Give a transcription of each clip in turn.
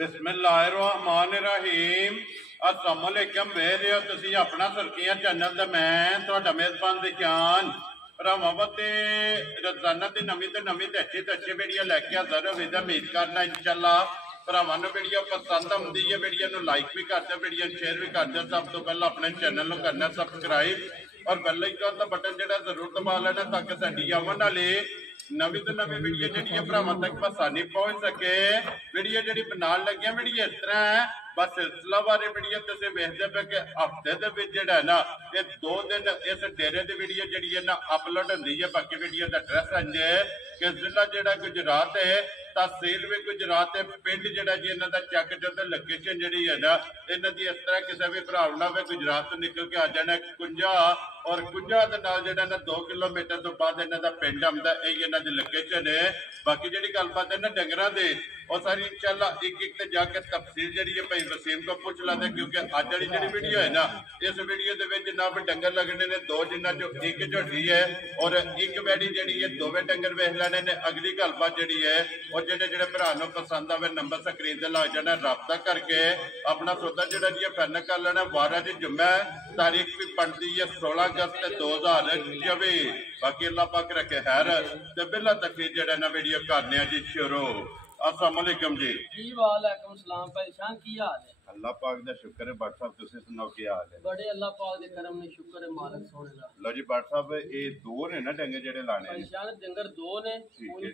बिस्मिल्लाहिर्रहमानिर्रहीम। अस्सलाम वालेकुम। वे रहे हो तुसी अपना सुर्खियां चैनल ते मैं तुहाडा मेजबान दिशान भरावां रोजाना की नवी तो अच्छी वीडियो लैके हाजिर हो। उम्मीद करना इंशाअल्लाह भरावां नूं वीडियो पसंद आउंदी है। वीडियो नूं लाइक भी कर दो, वीडियो शेयर भी कर दो। सब तो पहले अपने चैनल नूं करना सबसक्राइब और बेल आइकन का बटन जिहड़ा जरूर दबा लेना ताकि साडी आउण वाली नवी तो नवी वीडियो जी भरावां तक आसानी पहुंच सके। वीडियो जी बनाने लगे वीडियो इस तरह है, बस सिलसिला बारे वीडियो तुम वेखते पे कि हफ्ते है ना ये 2 दिन इस डेरे की वीडियो जी है ना अपलोड होंगी है। बाकी वीडियो का एड्रैस इंजे कि जिला जोड़ा गुजरात है, तहसील भी गुजरात है, पिंड जोड़ा जी इन्हों का चैक जो लोकेशन जी है ना इन्हों की इस तरह किसी भी भरा ना गुजरात तो निकल के आ जाना कुंजा और कुंजा के नाल जो ना 2 किलोमीटर तो बाद इन्हों का पिंड आता है। इन्हों की लोकेशन है। बाकी जी गलबात है ना डंगर की और सारी इंशाअल्लाह एक जाके तफसील जी है भाई वसीम को पूछ लेंगे क्योंकि अज वाली जी वीडियो है ना इस वीडियो के जनाब डंगर लगने ने 2 जिन्हों चो एक झोटी है और एक वैड़ी जी है। दोवें डंगर वेख लेने ने। अगली गलबात जी है और जो भरा पसंद आवे नंबर स्क्रीन से लग जाना, रब्ता करके अपना सौदा जो जी फाइनल कर लेना। 12 च जुम्मा तारीख भी बनती है 16 अगस्त 2024। बाकी अल्लाह पाक रखे खैर ते बिला तकलीफ जो ना वीडियो करने जी शुरू। अस्सलाम वालेकुम जी। वालेकुम सलाम भाई शान की हाल है? अल्लाह पाक दा शुक्र है। भट्ट साहब तुसी सुनाओ की हाल है? बड़े अल्लाह पाक दे करम ने शुक्र है मालिक सोने दा। लो जी भट्ट साहब ये 2 ने ना डंगर जेडे लाने भाई शान डंगर 2 ने, ठीक है।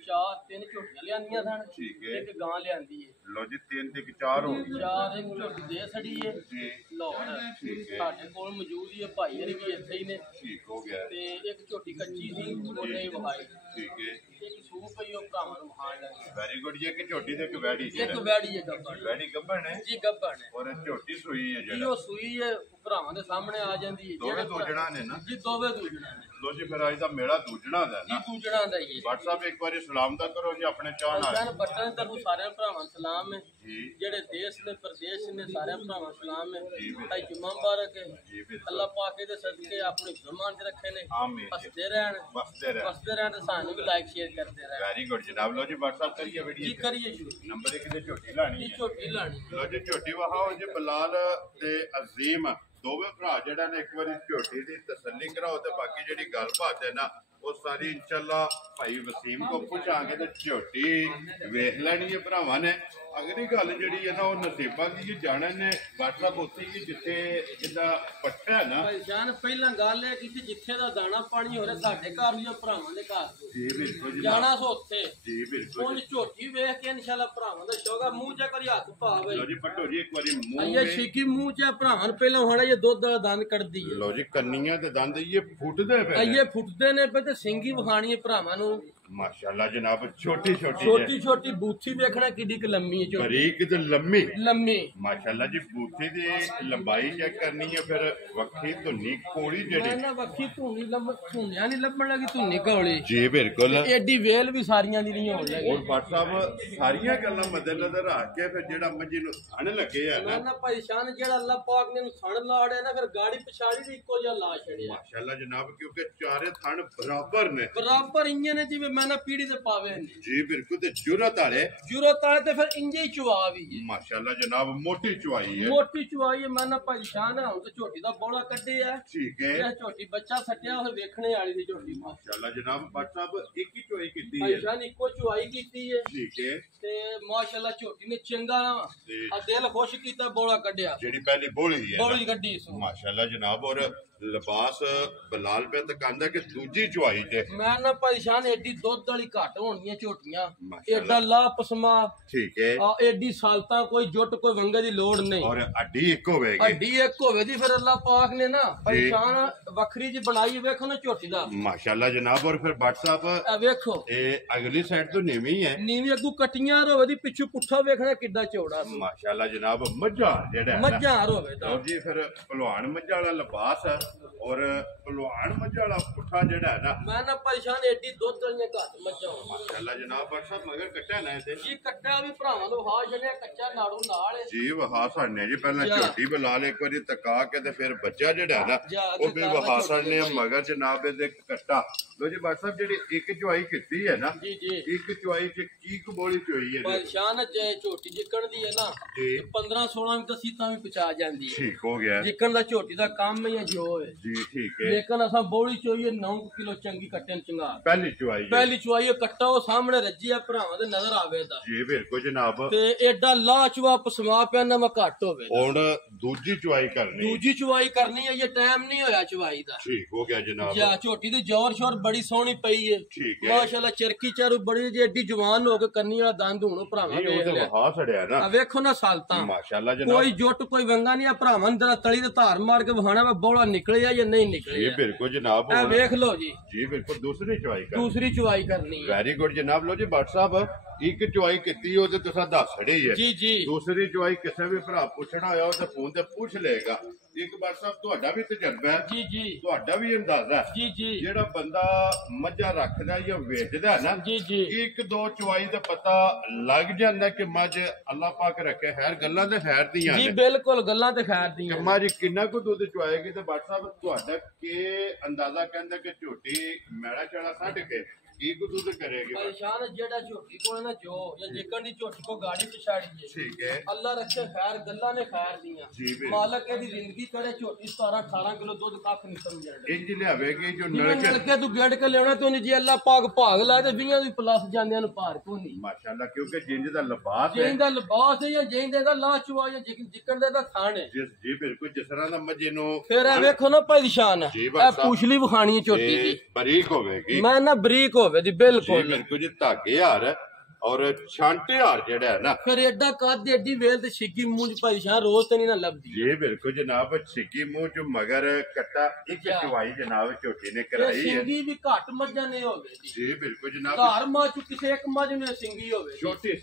3 झोटियां लियांदियां सन, ठीक है। एक गां लियांदी है। लो जी 3 ते 4 हो गई। 4 एक झोटी दे छड़ी है जी लाहौर। ठीक है। साडे कोल मौजूद ही है, भाई हरी भी इत्थे ही ने। ठीक हो गया। ते एक झोटी कच्ची सी ओने ही वहाई। ठीक है। एक सूप पई ओ भरावां नूं वहाण लगी। वेरी गुड जी। एक झोटी ते एक वैड़ी एक बैड़ी है गब्बड़। वैड़ी गब्बन है जी गब्बड़ है और झोटी सूई है जी। जेड़ा ओ सूई है भरावां दे सामने आ जांदी है। दोवे दूजणा ने ना जी दोवे दूजणा ने लो जी फिर अज दा मेड़ा दूजणा दा जी ना दूजणा दा ही है। भट्ट साहब एक बार सलाम दा करो जी अपने चाहना शान बट्टन तरफ सारे भरावां सलाम है। जी जेड़े देश ने प्रदेश ने सारे भरावां सलाम है। जी भाई जुम्मा मुबारक है। जी बिल्कुल। अल्लाह पाक दे सदके अपने जुम्मान च रखे ने। आमीन। हंसते रहन बसते रहे। बसते रहन ते सानू भी लाइक शेयर करते रहन। वेरी गुड जनाब। लो जी भट्ट साहब करिए जी वीडियो करिए शुरू। नंबर 1 ते झोटी लानी जी है। झोटी लानी लो जी झोटी वहाओ जी बिलाल ते अजीम दोवे भरा जेड़ा ने एक बार झोटी की तसल्ली कराओ ते बाकी जेड़ी गलबात है ना वो सारी इंशाअल्लाह भाई वसीम को पूछांगे ते झोटी वेख लेनी है भरावां ने। अगली गल जी है ना वो नसीबा की जाने ने व्हाट्सएप उत्थे ही जिथे जिदा पट्टा है ना भाई जान पहला गल है कि जिथे दा दाना पानी हो रहा साडे घर हुई भरावां दे घर जी बिल्कुल जी जाना सो उत्थे जी बिल्कुल हुण झोटी वेख के इंशाअल्लाह भरावां दा शौक है। मुंह च करी हत्थ पावे लो जी पट्टो जी एक बार मुंह ये में शिकी मुंह च भरावां पहला होना ये दुध वाला दंद कड्दी है। लो जी कन्नियां ते दंद ये फुटदे पे ये फुटते ने पे ते सिंगी विखानी है भरावां नूं। माशाल्लाह जनाब छोटी छोटी छोटी छोटी बूथी देखना किड्डी क लम्मी है। बरीक ते लम्मी लम्मी माशाल्लाह जी बूथी दी लंबाई चेक करनी है फिर वक्खी धुन्नी कोड़ी जेड़ी ना वक्खी धुनी धुनिया नहीं लभण लगी धुनी कौली जी बिल्कुल। एडी वेल भी सारियां दी नहीं होण लगी। और भट्ट साहब सारियां गल्लां मद्देनजर रख के फिर जेड़ा मजी नूं थण लगे है ना ना परेशान जेड़ा अल्लाह पाक ने थण लाड़े ना फिर गाड़ी पिछाड़ी भी इको जिहा ला छड़िया माशाल्लाह जनाब क्योंकि चारे थण बराबर ने बराबर इंजे ने जिवें मैं ना पीढ़ी से पावे ने। जी बिल्कुल ते जुरत वाले जरूरत आए ते फिर इंजे ही चुआ भी है। माशाल्लाह जनाब मोटी चुआई है मोटी चुआई है। मैं ना परेशान है हुण ते झोटी दा बौला कड्डे है। ठीक है। ये झोटी बच्चा सट्टिया उसे देखने वाली दी झोटी माशाल्लाह जनाब भट्ट साहब एक ही चुआई कीती है। परेशान इको चुआई कीती है ठीक है। ते माशाल्लाह झोटी ने चंगा आ दिल खुश कीता बौला कड्डिया जेड़ी पहली बोली है बौली कड्डी सो माशाल्लाह जनाब। और लिबास बलाल पे तकांदा कि दूजी चुआई ते मैं ना परेशान एडी दुध वाली घट होनी है झोटियां माशाल्लाह। एडा ला पसमा ठीक है। एडी सालता कोई जुट कोई वंगे दी लोड़ नहीं और हड्डी एक होवेगी हड्डी एक होवे दी फिर अल्लाह पाक ने ना परेशान वखरी जी बनाई वेखो ना झोटी दा माशाल्लाह जनाब। और फिर भट्ट साहब ए वेखो ये अगली साइड तो नीवी है नीवी अगू कटियां होवे दी पिछू पुट्ठा वेखना किड्डा चौड़ा माशाल्लाह जनाब। मज्जा जेड़ा है ना मज्जा होवे दा और जी फिर पहलवान मज्जा वाला लिबास है ਔਰ ਭਲਵਾਨ ਮੱਝ ਵਾਲਾ ਪੁੱਠਾ ਜਿਹੜਾ ਹੈ ਨਾ ਮੈਂ ਨਾ ਪਰੇਸ਼ਾਨ ਏਡੀ ਦੁੱਧ ਵਾਲੀਆਂ ਘੱਟ ਮੱਝਾਂ ਹੋਣ ਮਾਸ਼ਾਅੱਲਾ ਜਨਾਬ ਡਾਕਟਰ ਸਾਹਿਬ ਮਗਰ ਕੱਟਿਆ ਨਾ ਇਹਦੇ ਜੀ ਕੱਟਿਆ ਵੀ ਭਰਾਵਾਂ ਨੂੰ ਵਹਾ ਛੱਡਿਆ ਕੱਚਾ ਨਾੜੂ ਨਾਲ ਜੀ ਵਹਾ ਸਾਡਨੇ ਜੀ ਪਹਿਲਾਂ ਝੋਟੀ ਬੁਲਾ ਲੈ ਇੱਕ ਵਾਰੀ ਤਕਾ ਕੇ ਤੇ ਫਿਰ ਬੱਚਾ ਜਿਹੜਾ ਹੈ ਨਾ ਉਹ ਵੀ ਵਹਾ ਸਾਡਨੇ ਮਗਰ ਜਨਾਬ ਇਹਦੇ ਕੱਟਾ ਲੋ ਜੀ ਡਾਕਟਰ ਸਾਹਿਬ ਜਿਹੜੀ ਇੱਕ ਚੁਆਈ ਕੀਤੀ ਹੈ ਨਾ ਜੀ ਜੀ ਇੱਕ ਚੁਆਈ ਚ ਕੀ ਕਬੋਲੀ ਚੋਈ ਹੈ ਪਰੇਸ਼ਾਨ ਜੇ ਝੋਟੀ ਜਿੱਕਣ ਦੀ ਹੈ ਨਾ 15 16 ਵੀ ਤਾਂ ਸੀਤਾਂ ਵੀ ਪਚਾ ਜਾਂਦੀ ਹੈ ਠੀਕ ਹੋ ਗਿਆ ਜਿੱਕਣ ਦਾ ਝੋਟੀ ਦਾ ਕੰਮ ਹੀ ਹੈ ਜੋ ਹੈ ਜੀ ਠੀਕ ਹੈ ਲੇਕਿਨ ਅਸਾਂ ਬੋਲੀ ਚੋਈਏ 9 ਕਿਲੋ ਚੰਗੀ ਕੱਟਣ ਚੰਗਾ ਪਹਿਲੀ ਚੁਆਈ ਕੱਟਾ ਉਹ ਸਾਹਮਣੇ ਰੱਜੀ ਆ ਭਰਾਵਾਂ ਦੇ ਨਜ਼ਰ ਆਵੇ ਦਾ ਜੀ ਬਿਲਕੁਲ ਜਨਾਬ ਤੇ ਐਡਾ ਲਾਚਵਾ ਪਸਮਾ ਪਿਆ ਨਾ ਮੈਂ ਘੱਟ ਹੋਵੇ ਹੁਣ ਦੂਜੀ ਚੁਆਈ ਕਰਨੀ ਹੈ ਇਹ ਟਾਈਮ ਨਹੀਂ ਹੋਇਆ ਚੁਆਈ ਦਾ ਠੀਕ ਹੋ ਗਿਆ ਜਨਾਬ ਜਾ ਝੋਟੀ ਦੀ ਜ਼ੋਰ ਸ਼ੋਰ ਬੜੀ ਸੋਹਣੀ ਪਈ ਹੈ ਠੀਕ ਹੈ ਮਾਸ਼ਾਅੱਲਾ ਚਰਕੀ ਚਾਰੂ ਬੜੀ ਜੀ ਐਡੀ ਜਵਾਨ ਹੋ ਕੇ ਕੰਨੀ ਵਾਲਾ ਦੰਦ ਹੁਣ ਭਰਾਵਾਂ ਵੇਖ ਲਿਆ ਵਹਾ ਛੜਿਆ ਨਾ ਆ ਵੇਖੋ ਨਾ ਸਾਲਤਾਂ ਮਾਸ਼ਾਅੱਲਾ ਜਨਾਬ ਕੋਈ ਜੁੱਟ ਕੋਈ ਵੰਗਾ ਨਹੀਂ ਆ ਭਰਾਵਾਂ ਅੰਦਰ ਤਲੀ ਤੇ ਧਾਰ ਮਾਰ ਕੇ ਵਹਾਣਾ ਵਾ ਬੋਲਾ ਨਿਕਲਿਆ ਜਾਂ ਨਹੀਂ ਨਿਕਲਿਆ ਇਹ ਬਿਲਕੁਲ ਜਨਾਬ ਇਹ ਵੇਖ ਲਓ ਜੀ ਬਿਲਕੁਲ ਦੂਸਰੀ ਚੁਆਈ ਕਰਨੀ ਹੈ ਵੈਰੀ ਗੁੱਡ ਜਨਾਬ ਲੋ ਜੀ ਭੱਟ ਸਾਹਿਬ ਇੱਕ ਚੁਆਈ ਕੀਤੀ ਉਹ ਤੇ ਤੁਸੀਂ ਦੱਸ ਛੜੇ ਹੀ ਹੈ ਜੀ ਦੂਸਰੀ ਚੁਆਈ ਕਿਸੇ ਵੀ ਭਰਾ ਪੁੱਛਣਾ ਹੋਇਆ ਉਹ ਤੇ ਫੋਨ ਤੇ ਪੁੱਛ ਲਏਗਾ ਇੱਕ ਭੱਟ ਸਾਹਿਬ ਤੁਹਾਡਾ ਵੀ ਤਜਰਬਾ ਹੈ ਜੀ ਤੁਹਾਡਾ ਵੀ ਅੰਦਾਜ਼ਾ ਹੈ ਜੀ ਜਿਹੜਾ ਬੰਦਾ ਮੱਝਾਂ ਰੱਖਦਾ ਜਾਂ ਵੇਚਦਾ ਨਾ ਜੀ ਇੱਕ ਦੋ ਚੁਆਈ ਦਾ ਪਤਾ ਲੱਗ ਜਾਂਦਾ ਕਿ ਮੱਝ ਅੱਲਾਹ ਪਾਕ ਰੱਖੇ ਖੈਰ ਗੱਲਾਂ ਤੇ ਖੈਰ ਦੀਆਂ ਜੀ ਬਿਲਕੁਲ ਗੱਲਾਂ ਤੇ ਖੈਰ ਦੀਆਂ ਮੱਝ ਕਿੰਨਾ ਕੁ ਦੁੱਧ ਚੁਆਏਗੀ ਤੇ ਭੱਟ ਸਾਹਿਬ ਤੁਹਾਡਾ ਕੀ ਅੰਦਾਜ਼ਾ ਕਹਿੰਦਾ ਕਿ ਝੋਟੀ ਮੈਲਾ ਚਾਲਾ ਛੱਡ ਕੇ ਕੀ ਕੁ ਦੁੱਧ ਕਰੇਗੀ ਪਰੇਸ਼ਾਨ ਜਿਹੜਾ ਝੋਟੀ ਕੋਲ ਨਾ ਜੋ ਜਾਂ ਜਿੱਕਣ ਦੀ ਝੋਟੀ ਕੋ ਗਾੜੀ ਪਿਛਾੜੀ ਜੇ ਠੀਕ ਹੈ ਅੱਲਾ ਰੱਖੇ ਖੈਰ ਗੱਲਾਂ ਨੇ ਖੈਰ ਦੀਆਂ ਮਾਲਕ ਇਹਦੀ ਜ਼ਿੰਦਗੀ ਕਰੇ ਝੋਟੀ 17 18 ਕਿਲੋ ਦੁੱਧ ਕੱਖ ਨਹੀਂ ਸਮਝਣ ਇੰਜ ਲਿਆਵੇਗੀ ਜੋ ਨਲਕੇ ਤੂੰ ਗੇੜ ਕੇ ਲਿਆਉਣਾ ਤੂੰ ਜੀ ਅੱਲਾ ਪਾਕ ਭਾਗ ਲਾ ਤੇ 20 ਦੀ ਪਲੱਸ ਜਾਂਦਿਆਂ ਨੂੰ ਭਾਰ ਕੋ ਨਹੀਂ ਮਾਸ਼ਾਅੱਲਾ ਕਿਉਂਕਿ ਜਿੰਜ ਦਾ ਲਿਬਾਸ ਹੈ ਜਿੰਜ ਦਾ ਲਿਬਾਸ ਹੈ ਜਾਂ ਜਿੰਜ ਦਾ ਲਾਚਵਾ ਜਾਂ ਜਿੱਕਣ ਦੇ ਦਾ ਥਾਣ ਹੈ ਜੀ ਬਿਲਕੁਲ ਜਿਸ ਤਰ੍ਹਾਂ ਦਾ ਮੱਝੇ ਨੂੰ ਫਿਰ ਇਹ ਵੇਖੋ ਨਾ ਪਰੇਸ਼ਾਨ ਇਹ ਪੁਛਲੀ ਵਿਖਾਣੀ ਝੋਟੀ ਦੀ ਬਰੀਕ ਹੋਵੇਗੀ ਮੈਂ ਨਾ ਬਰੀਕ ਹੋਵੇ ਦੀ ਬਿਲਕੁਲ ਜੀ ਧਾਗੇ ਹਾਰ ਔਰ ਛਾਂਟੇ ਹਾਰ ਜਿਹੜਾ ਹੈ ਨਾ ਫਿਰ ਐਡਾ ਕੱਦ ਐਡੀ ਵੇਲ ਤੇ ਛਿੱਗੀ ਮੂੰਹ ਚ ਪਰੇਸ਼ਾਨ ਰੋਜ਼ ਤੇ ਨਹੀਂ ਨਾ ਲੱਭਦੀ ਜੀ ਬਿਲਕੁਲ ਜਨਾਬ ਛਿੱਗੀ ਮੂੰਹ ਚ ਮਗਰ ਕੱਟਾ ਇੱਕ ਚਵਾਈ ਜਨਾਬ ਝੋਟੀ ਨੇ ਕਰਾਈ ਹੈ ਸਿੰਗੀ ਵੀ ਘੱਟ ਮੱਝਾਂ ਨੇ ਹੋਵੇ ਜੀ ਬਿਲਕੁਲ ਜਨਾਬ ਘਰ ਮਾਂ ਚ ਕਿਸੇ ਇੱਕ ਮੱਝ ਨੇ ਸਿੰਗੀ ਹੋਵੇ ਛੋਟੀ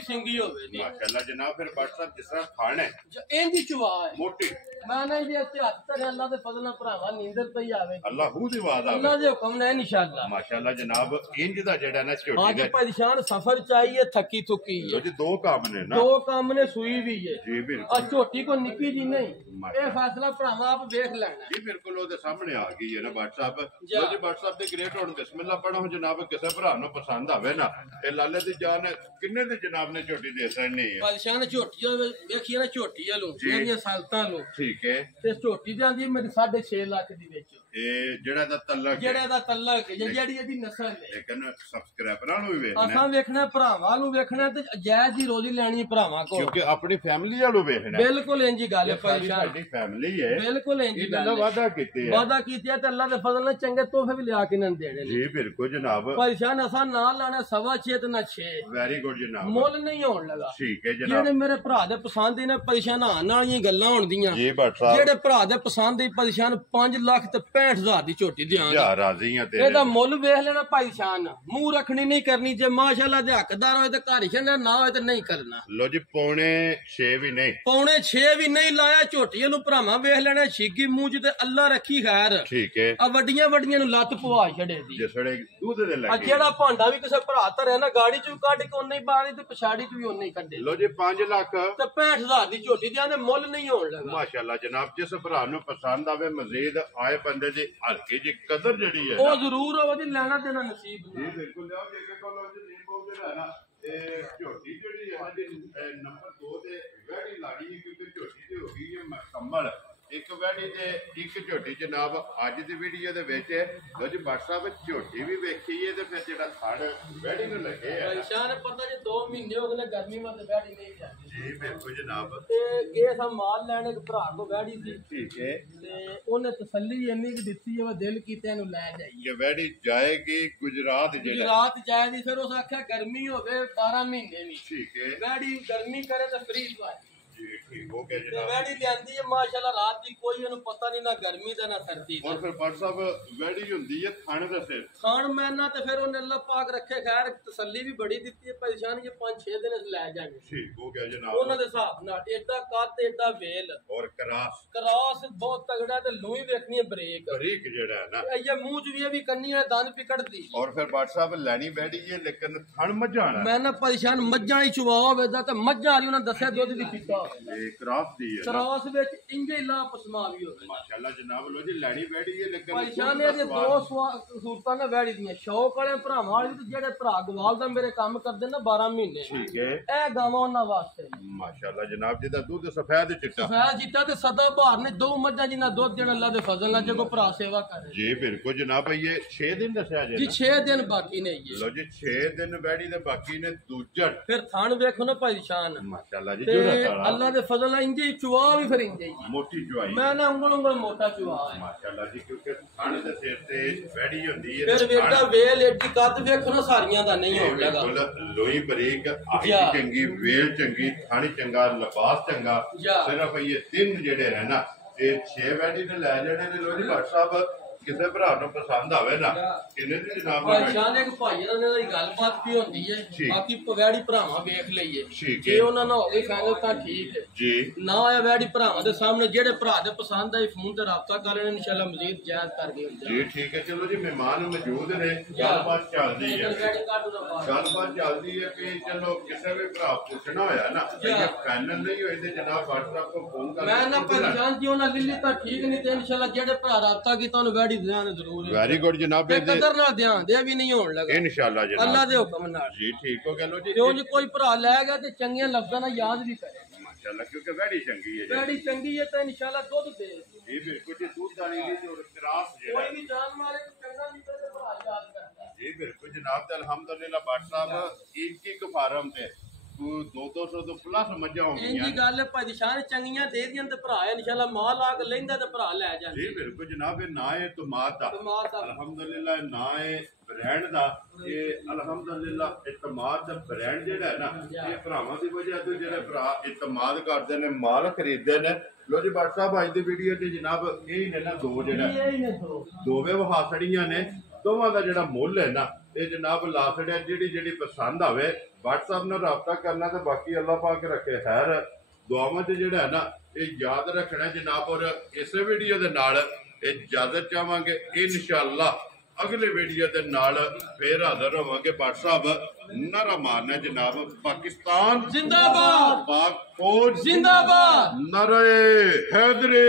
ਸਿੰਗੀ ਹੋਵੇ ਜੀ ਮਾਸ਼ਾਅੱਲਾ ਜਨਾਬ ਫਿਰ WhatsApp ਜਿਸ ਤਰ੍ਹਾਂ ਖਾਣਾ ਇਹਦੀ ਚਵਾ ਹੈ ਮੋਟੀ ਮੈਂ ਨਾ ਇਹਦੇ ਉੱਤੇ ਹੱਥ ਧਰਿਆ ਅੱਲਾ ਦੇ ਫਜ਼ਲ ਨਾਲ ਭਰਾਵਾ ਨੀਂਦਰ ਪਈ ਆਵੇ ਅੱਲਾਹੂ ਦੀ ਆਵਾਜ਼ ਆਵੇ ਅੱਲਾ ਦੇ ਹੁਕਮ ਨਾਲ ਇਨਸ਼ਾਅੱਲਾ ਮਾਸ਼ਾਅੱਲਾ ਜਨਾਬ ਇੰਜ ਦਾ ਜਿਹੜਾ ਨਾ ਝੋਟੀ ਦਾ ਪਰੇਸ਼ਾਨ ਸਫਰ ਚਾਹੀਏ ਥੱਕੀ ਥੁੱਕੀ ਹੈ ਜੀ ਦੋ ਕੰਮ ਨੇ ਨਾ ਦੋ ਕੰਮ ਨੇ ਸੂਈ ਵੀ ਹੈ ਜੀ ਬਿਲਕੁਲ ਆ ਝੋਟੀ ਕੋ ਨਿੱਕੀ ਜੀ ਨਹੀਂ ਇਹ ਫੈਸਲਾ ਭਰਾਵਾ ਆਪ ਵੇਖ ਲੈਣਾ ਜੀ ਬਿਲਕੁਲ ਉਹਦੇ ਸਾਹਮਣੇ ਆ ਗਈ ਹੈ ਨਾ WhatsApp ਜੀ WhatsApp ਦੇ ਗ੍ਰੇਟ ਹੁਣ ਬਿਸਮਿਲ੍ਲਾ ਪੜੋ ਜਨਾਬ ਕਿਸੇ ਭਰਾ ਨੂੰ ਪਸੰਦ ਆਵੇ ਨਾ ਇਹ ਲਾਲੇ ਦੀ ਜਾਨ ਕਿੰਨੇ ਦੀ ਜਨਾਬ ਨੇ ਝੋਟੀ ਦੇ ਸਕਣੀ ਹੈ ਪਰੇਸ਼ਾਨ ਝੋਟੀਆਂ ਵੇਖੀਏ ਨਾ ਝੋਟੀਆਂ ਲੋ ਇਹਦੀਆਂ ਸਾਲਤਾਂ ਲੋ ਠੀਕ ਹੈ ਤੇ ਝੋਟੀ ਦੀ ਆਂਦੀ ਮੇਰੀ 6.5 ਲੱਖ ਦੀ ਵਿੱਚ ਇਹ ਜਿਹੜਾ ਦਾ ਤਲਕ ਜਿਹੜੀ ਇਹਦੀ ਨਸਲ ਹੈ ਲੇਕਿਨ ਸਬਸਕ੍ਰਾਈਬਰਾਂ ਨੂੰ ਵੀ ਵੇਖਣਾ ਅਸਾਂ ਵੇਖਣਾ ਭਰਾਵਾਂ ਨੂੰ ਵੇਖਣਾ ਤੇ ਜਾਇਜ਼ ਦੀ ਰੋਜ਼ੀ ਲੈਣੀ ਭਰਾਵਾਂ ਕੋਲ ਕਿਉਂਕਿ ਆਪਣੀ ਫੈਮਿਲੀ ਵਾਲੂ ਵੇਖਣਾ ਬਿਲਕੁਲ ਇੰਜੀ ਗੱਲ ਹੈ ਪਰੇਸ਼ਾਨ ਸਾਡੀ ਫੈਮਿਲੀ ਹੈ ਬਿਲਕੁਲ ਇੰਜੀ ਗੱਲ ਹੈ ਵਾਅਦਾ ਕੀਤਾ ਤੇ ਅੱਲਾਹ ਦੇ ਫਜ਼ਲ ਨਾਲ ਚੰਗੇ ਤੋਹਫੇ ਵੀ ਲਿਆ ਕੇ ਇਹਨਾਂ ਦੇਣੇ ਜੀ ਬਿਲਕੁਲ ਜਨਾਬ ਪਰੇਸ਼ਾਨ ਅਸਾਂ ਨਾ ਲਾਣਾ 6.5 ਤੇ ਨਾ 6 ਵੈਰੀ ਗੁੱਡ ਜਨਾਬ ਮੁੱਲ ਨਹੀਂ ਹੋਣ ਲੱਗਾ ਠੀਕ ਹੈ ਜਨਾਬ ਜਿਹੜੇ ਮੇਰੇ ਭਰਾ ਦੇ ਪਸੰਦ ਨੇ ਪਰੇਸ਼ਾਨ ਆਣ ਵਾਲੀਆਂ ਗੱਲਾਂ ਹੋਣਦੀਆਂ ਜੀ ਭੱਟ ਸਾਹਿਬ ਜਿਹੜੇ ਭਰਾ ਦੇ ਪਸੰਦ ਹੀ ਪਰੇਸ਼ਾਨ 5 ਲੱਖ ਤੇ 65,000 ਦੀ ਝੋਟੀ ਇਹਦਾ ਮੁੱਲ ਵੇਖ ਲੈਣਾ ਭਾਈ ਸ਼ਾਨ ਮੂੰਹ ਰੱਖਣੀ ਨਹੀਂ ਕਰਨੀ ਜੇ ਮਾਸ਼ਾਅੱਲਾ ਦੇ ਹੱਕਦਾਰ ਹੋਏ ਤੇ ਘਰ ਛੱਡਣਾ ਨਾ ਹੋਏ ਤੇ ਨਹੀਂ ਕਰਨਾ ਲੋ ਜੀ ਪੌਣੇ 6 ਵੀ ਨਹੀਂ ਪੌਣੇ 6 ਵੀ ਨਹੀਂ ਲਾਇਆ ਝੋਟੀਆਂ ਨੂੰ ਭਰਾਵਾਂ ਵੇਖ ਲੈਣਾ ਛੀਗੀ ਮੂੰਹ ਚ ਤੇ ਅੱਲਾ ਰੱਖੀ ਖੈਰ ਠੀਕ ਹੈ ਆ ਵੱਡੀਆਂ ਨੂੰ ਲੱਤ ਪਵਾ ਛੜੇ ਦੀ ਜਿਸੜੇ ਦੁੱਧ ਦੇ ਲੱਗੇ ਜਿਹੜਾ ਭਾਂਡਾ ਵੀ ਕਿਸੇ ਭਰਾ ਧਰਿਆ ਨਾ ਗਾੜੀ ਚ ਕੱਢ ਕੇ ਉਹਨੇ ਹੀ ਬਾਣੀ ਤੇ ਪਛਾੜੀ ਚ ਵੀ ਉਹਨੇ ਹੀ ਕੱਢੇ ਲੋ ਜੀ 5 ਲੱਖ ਤੇ 65,000 ਦੀ ਝੋਟੀ ਦੇ ਮੁੱਲ ਨਹੀਂ ਹੋਣ ਲੱਗਾ ਮਾਸ਼ਾਅੱਲਾ ਜਨਾਬ ਜਿਸ ਭਰਾ ਨੂੰ ਪਸੰਦ ਆਵੇ ਮਜ਼ੀਦ ਆਏ ਬੰਦੇ ਦੀ ਹਲਕੀ ਜੀ ਕਦਰ ਜਿਹੜੀ ਹੈ ਉਹ ਜ਼ਰੂਰ ਉਹਦੀ ਲੈਣਾ ਦੇਣਾ ਨਸੀਬ ਜੀ ਬਿਲਕੁਲ ਲਿਆਓ ਜੇ ਕੋਲ ਜੀ ਨੀਂਬੂ ਜਿਹੜਾ ਨਾ ਇਹ ਝੋਟੀ ਜਿਹੜੀ ਹੈ ਜੀ ਨੰਬਰ 2 ਤੇ ਵੈੜੀ ਲਾੜੀ ਕਿਉਂਕਿ ਝੋਟੀ ਤੇ ਹੋ ਗਈ ਹੈ ਮੁਕੰਮਲ ਇੱਕ ਵੈੜੀ ਤੇ ਇੱਕ ਝੋਟੀ ਜਨਾਬ ਅੱਜ ਦੀ ਵੀਡੀਓ ਦੇ ਵਿੱਚ ਲੋ ਜੀ WhatsApp ਝੋਟੀ ਵੀ ਵੇਖੀ ਹੈ ਤੇ ਫਿਰ ਜਿਹੜਾ ਥੜ ਵੈੜੀ ਨੂੰ ਲੱਗੇ ਆ ਨਿਸ਼ਾਨ ਪਤਾ ਜੇ 2 ਮਹੀਨੇ ਹੋ ਗਏ ਗਰਮੀ ਮਾ ਤੇ ਵੈੜੀ ਨਹੀਂ ਜਾਂਦੀ ਜੀ ਬਿਲਕੁਲ ਜਨਾਬ ਤੇ ਇਹ ਸਾ ਮਾਲ ਲੈਣ ਇੱਕ ਭਰਾ ਕੋ ਵੈੜੀ ਸੀ ਠੀਕ ਹੈ ਤੇ ਉਹਨੇ ਤਸੱਲੀ ਇੰਨੀ ਕਿ ਦਿੱਤੀ ਹੈ ਵਾ ਦਿਲ ਕੀਤੇ ਇਹਨੂੰ ਲੈ ਜਾਈਏ ਇਹ ਵੈੜੀ ਜਾਏਗੀ ਗੁਜਰਾਤ ਜਾਏਗੀ ਫਿਰ ਉਸ ਆਖਿਆ ਗਰਮੀ ਹੋਵੇ 12 ਮਹੀਨੇ ਵੀ ਠੀਕ ਹੈ ਵੈੜੀ ਗਰਮੀ ਕਰੇ ਤਾਂ ਫ੍ਰੀ ਦਵਾਈ ठीक हो गया जनाब। वैड़ी लियांदी है माशाल्लाह रात दी कोई उन्हें पता नहीं ना गर्मी दा ना सर्दी दा। और फिर पाट साहब वैड़ी हुंदी है खाने दा सिर खान मैना ते फिर उन्हें अल्लाह पाक रखे खैर तसल्ली भी बड़ी दी है परेशानी ये 5-6 दिन ले जाएंगे। ठीक हो गया जनाब। उन्हां दे हिसाब नाल एडा कद एडा वेल और क्रास बहुत तगड़ा ते लूई देखनी है ब्रेक जेड़ा है ना ये मुंह च भी कन्नी है दंद पिकड़ दी। और फिर पाट साहब लैनी वैड़ी है लेकिन थन मजा आना मैं ना परेशान मज्जां ही चुवाओ वेदा ते मज्जां वाली उन्हें दस्या दुध भी पीता ये क्रास दी है क्रास विच इंजे ला पसमा भी हो माशाल्लाह जनाब। लो जी लैनी वैड़ी है लेकिन परेशान है जे दो सूरतां ना वैड़ी दियां शौक वाले भरावां वाली ते जेड़े भरा गवाल दा मेरे काम करदे ना 12 महीने ठीक है ए गावां उन्हां वास्ते माशाल्लाह जनाब जिदा दूध सफेद चिट्टा जिता ते सदा बहार ने दो मज्जां जिन्ना दुध देना अल्लाह दे फजल नाल जे को भरा सेवा करे जी बिल्कुल जनाब। ये 6 दिन दस्या जी 6 दिन बाकी ने ये लो जी 6 दिन वैड़ी दे बाकी ने दूजड़ फिर थान देखो ना परेशान माशाल्लाह जी ते जुड़ा सारा अल्लाह दे फजल नाल इंजे चुवा भी फिर इंजे ही मोटी जुआई मैं ना उंगल मोटा चुवा है माशाल्लाह जी क्योंकि थाने दे सिर ते वैड़ी हुंदी है फिर वेटा वेल एडी कद देखो ना सारियां दा नहीं होण लगा लोई बरीक आई चंगी वेल चंगी थानी चंगा लिबास चंगा सिर्फ ये 3 जेड़े है ना ये 6 वैड़ी ने ले जेड़े ने लो जी भट्ट साहब किसे भरा ਨੂੰ ਪਸੰਦ ਆਵੇ ਨਾ ਕਿੰਨੇ ਦੀ ਜਨਾਬ ਪਛਾਣ ਇੱਕ ਭਾਈ ਨਾਲ ਦੀ ਗੱਲਬਾਤ ਵੀ ਹੁੰਦੀ ਹੈ ਬਾਕੀ ਵੈੜੀ ਭਰਾਵਾਂ ਵੇਖ ਲਈਏ ਜੇ ਉਹਨਾਂ ਨਾਲ ਹੋ ਗਈ ਫਾਈਨਲ ਤਾਂ ਠੀਕ ਹੈ ਜੀ ਨਾ ਆਇਆ ਵੈੜੀ ਭਰਾਵਾਂ ਦੇ ਸਾਹਮਣੇ ਜਿਹੜੇ ਭਰਾ ਦੇ ਪਸੰਦ ਆਈ ਫੋਨ ਤੇ ਰਾਬਤਾ ਕਰ ਲੈਣ ਇਨਸ਼ਾਅੱਲਾ ਮਜ਼ੀਦ ਜਾਇਜ਼ ਕਰਕੇ ਜੀ ਠੀਕ ਹੈ। ਚਲੋ ਜੀ ਮਹਿਮਾਨ ਮੌਜੂਦ ਨੇ ਗੱਲਬਾਤ ਚੱਲਦੀ ਹੈ ਗੱਲਬਾਤ ਚੱਲਦੀ ਹੈ ਕਿ ਚਲੋ ਕਿਸੇ ਵੀ ਭਰਾ ਪੁੱਛਣਾ ਹੋਇਆ ਨਾ ਜੇ ਫਾਈਨਲ ਨਹੀਂ ਹੋਏ ਤੇ ਜਨਾਬ WhatsApp ਕੋ ਫੋਨ ਕਰ ਮੈਂ ਨਾ ਪਛਾਣ ਜੀ ਉਹਨਾਂ ਲਿਲੀ ਤਾਂ ਠੀਕ ਨਹੀਂ ਤੇ ਇਨਸ਼ਾਅੱਲਾ ਜਿਹੜੇ ਭਰਾ ਰਾਬਤਾ ਕੀਤਾ ਉਹਨੂੰ ਵੈੜੀ ध्यान जरूर है। वेरी गुड जनाब। कदर नाल ध्यान दे भी नहीं होने लगा इंशाल्लाह जनाब अल्लाह दे हुक्म नाल जी ठीक हो गया। लो जी जो कोई भरा ले गया ते चंगे लफ्जां नाल याद भी करे माशाल्लाह क्योंकि वैड़ी चंगी है वैड़ी चंगी है तो इंशाल्लाह दूध दे जी बिल्कुल जी दूध दानी दी और क्रास कोई भी जान मारे तो चंगा निकले ते भरा याद करता जी बिल्कुल जनाब। अल्हम्दुलिल्लाह भट्ट साहब एक एक फार्म ते 200 तो प्लस मजा होंगी इंजी गल है परेशान चंगियां दे दियां ते भरा इंशाल्लाह माल आग लेंदा ते भरा ले जांदे जी बिल्कुल जनाब। ये ना है तमाद दा अल्हम्दुलिल्लाह ना है ब्रांड दा ये अल्हम्दुलिल्लाह इतमाद दा ब्रांड जेड़ा है ना ये भरावां दी वजह तो जेड़े भरा इतमाद करदे ने माल खरीददे ने। लो जी भट्ट साहब अज दी वीडियो ते जनाब यही ने ना दो जेड़ा दोवे वहासड़ियां ने दोवां दा जेड़ा मुੱਲ है ना ये जनाब ला छड़िया जेड़ी पसंद आवे WhatsApp नाल राबता करना ते बाकी अल्लाह पाक रखे खैर दुआवां च जेड़ा है ना ये याद रखना जनाब। और इस वीडियो दे नाल इजाजत चाहांगे इंशाअल्लाह अगले वीडियो दे नाल फिर हाजिर होवांगे। भट्ट साहब नारा मारना जनाब पाकिस्तान जिंदाबाद पाक फौज जिंदाबाद नारे हैदरी